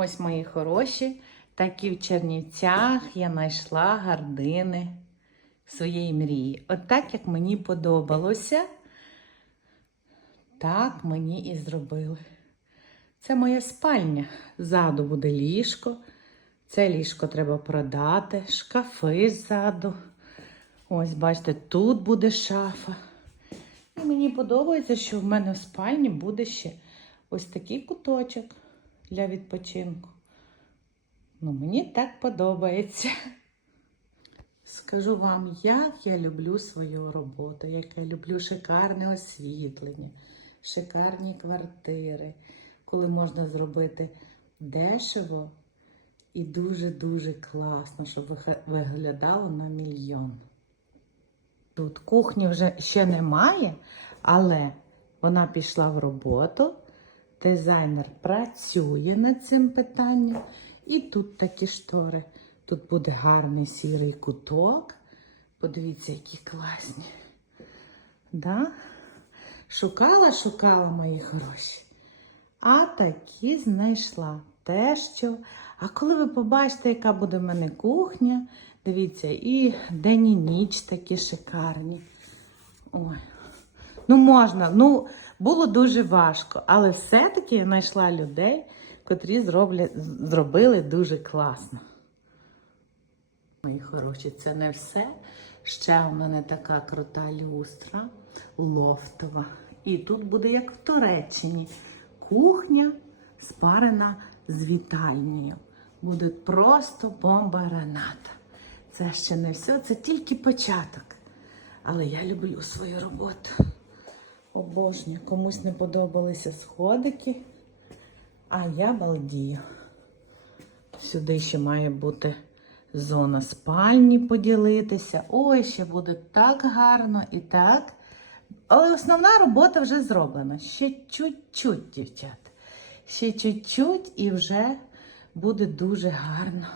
Ось мої хороші. Такі в Чернівцях я знайшла гардини своєї мрії. От так, як мені подобалося, так мені і зробили. Це моя спальня. Ззаду буде ліжко. Це ліжко треба продати, шкафи ззаду. Ось, бачите, тут буде шафа. І мені подобається, що в мене в спальні буде ще ось такий куточок для відпочинку. Ну, мені так подобається. Скажу вам, як я люблю свою роботу, як я люблю шикарне освітлення, шикарні квартири, коли можна зробити дешево і дуже-дуже класно, щоб виглядало на мільйон. Тут кухні вже ще немає, але вона пішла в роботу. Дизайнер працює над цим питанням. І тут такі штори. Тут буде гарний сірий куток. Подивіться, які класні. Да? Шукала, шукала мої гроші. А такі знайшла. Те, що. А коли ви побачите, яка буде в мене кухня, дивіться, і день і ніч такі шикарні. Ой. Ну, можна. Ну, було дуже важко, але все-таки я знайшла людей, котрі зроблять, зробили дуже класно. Мої хороші, це не все. Ще у мене така крута люстра лофтова. І тут буде як в Туреччині. Кухня спарена з вітальнею. Буде просто бомба граната. Це ще не все, це тільки початок. Але я люблю свою роботу. Обожнюю, комусь не подобалися сходики, а я балдію. Сюди ще має бути зона спальні поділитися. Ой, ще буде так гарно і так. Але основна робота вже зроблена. Ще чуть-чуть, дівчат. Ще чуть-чуть і вже буде дуже гарно.